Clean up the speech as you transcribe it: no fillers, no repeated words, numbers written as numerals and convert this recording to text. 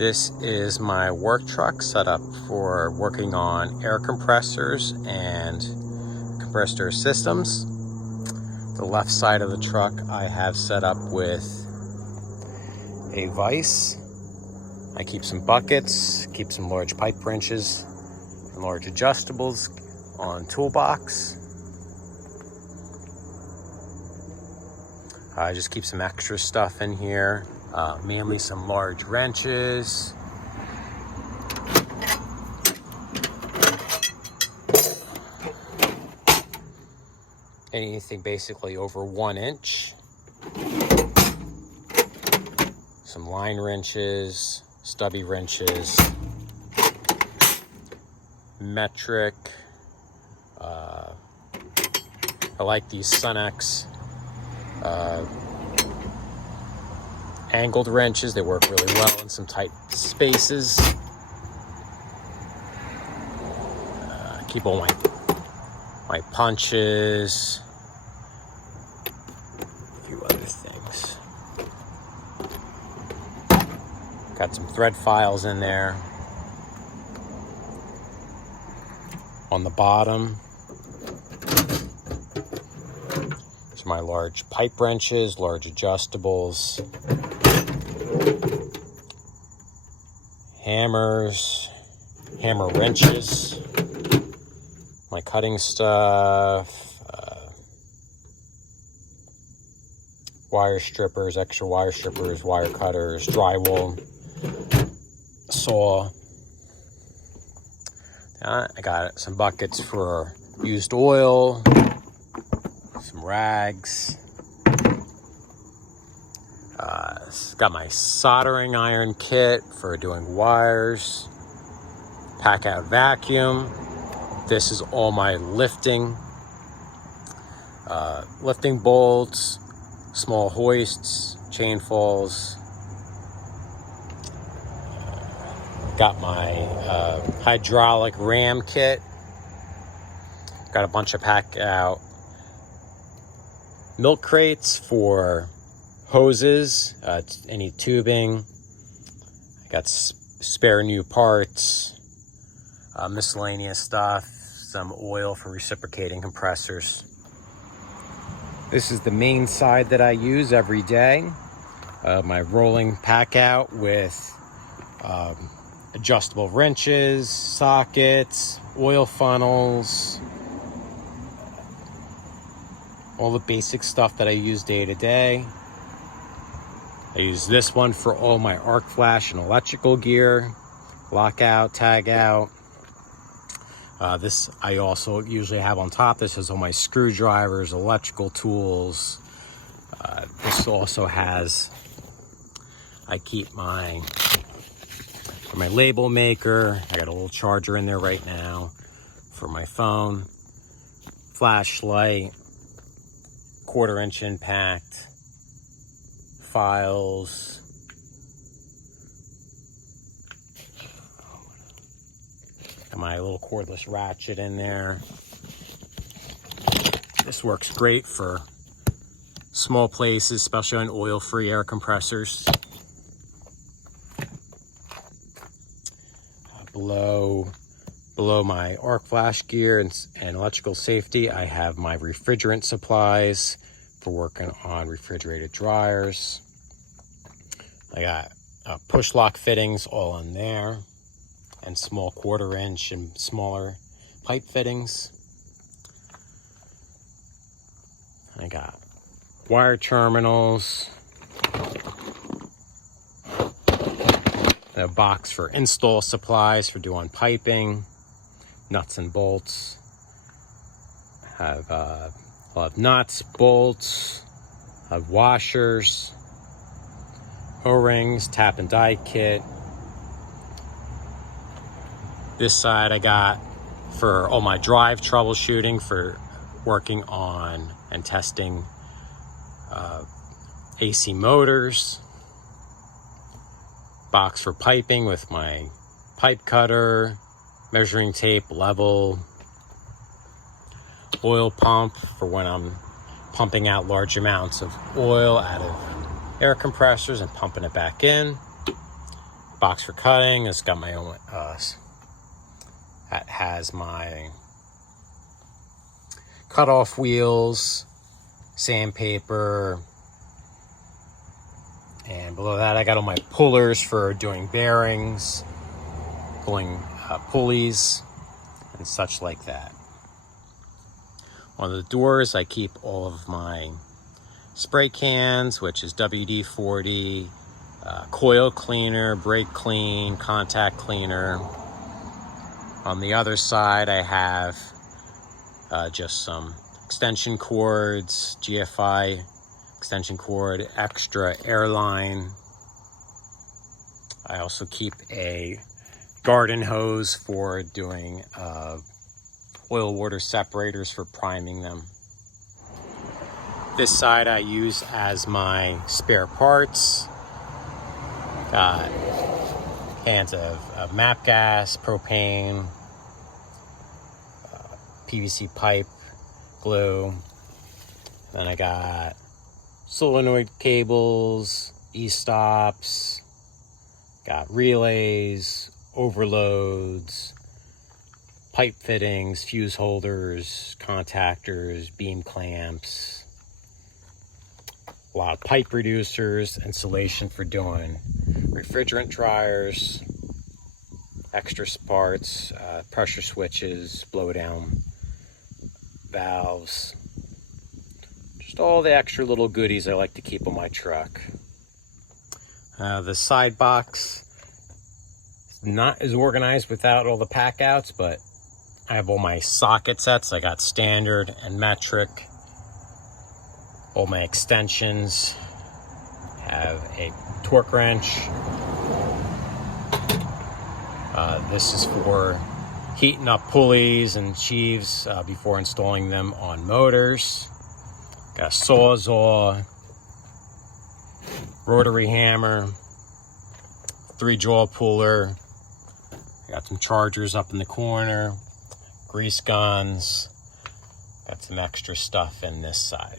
This is my work truck set up for working on air compressors and compressor systems. The left side of the truck I have set up with a vise. I keep some buckets, keep some large pipe wrenches and large adjustables on toolbox. I just keep some extra stuff in here, mainly some large wrenches. Anything basically over 1 inch. Some line wrenches, stubby wrenches, metric. I like these Sunex angled wrenches. They work really well in some tight spaces. Keep all my punches, a few other things. Got some thread files in there. On the bottom, there's my large pipe wrenches, large adjustables, hammers, hammer wrenches, my cutting stuff, wire strippers, extra wire strippers, wire cutters, drywall, saw. I got some buckets for used oil, some rags. Got my soldering iron kit for doing wires, Packout vacuum. This is all my lifting bolts, small hoists, chain falls. Got my hydraulic ram kit. Got a bunch of Packout milk crates for hoses, any tubing. I got spare new parts, miscellaneous stuff, some oil for reciprocating compressors. This is the main side that I use every day. My rolling Packout with adjustable wrenches, sockets, oil funnels, all the basic stuff that I use day to day. I use this one for all my arc flash and electrical gear, lockout, tag out. This I also usually have on top. This is all my screwdrivers, electrical tools. This also has, I keep my label maker. I got a little charger in there right now for my phone, flashlight, 1/4 inch impact, files, got my little cordless ratchet in there. This works great for small places, especially on oil-free air compressors. Below my arc flash gear and electrical safety, I have my refrigerant supplies for working on refrigerated dryers. I got push lock fittings all in there, and small 1/4 inch and smaller pipe fittings. I got wire terminals, a box for install supplies for doing piping, nuts and bolts. I'll have nuts, bolts, I have washers, O-rings, tap and die kit. This side I got for all my drive troubleshooting for working on and testing AC motors. Box for piping with my pipe cutter, measuring tape, level, oil pump for when I'm pumping out large amounts of oil out of air compressors and pumping it back in. box for cutting. It's got my own, that has my cutoff wheels, sandpaper, and below that I got all my pullers for doing bearings, pulling pulleys, and such like that. On the doors I keep all of my spray cans, which is WD-40, coil cleaner, brake clean, contact cleaner. On the other side I have just some extension cords, GFI extension cord, extra airline. I also keep a garden hose for doing oil water separators for priming them. This side I use as my spare parts. Got cans of MAP gas, propane, PVC pipe, glue. Then I got solenoid cables, e-stops, got relays, overloads, pipe fittings, fuse holders, contactors, beam clamps, a lot of pipe reducers, insulation for doing refrigerant dryers, extra parts, pressure switches, blow down valves, just all the extra little goodies I like to keep on my truck. The side box is not as organized without all the pack outs, but I have all my socket sets. I got standard and metric, all my extensions, have a torque wrench. This is for heating up pulleys and sheaves before installing them on motors. Got a sawzall, rotary hammer, 3-jaw puller. Got some chargers up in the corner, grease guns. Got some extra stuff in this side.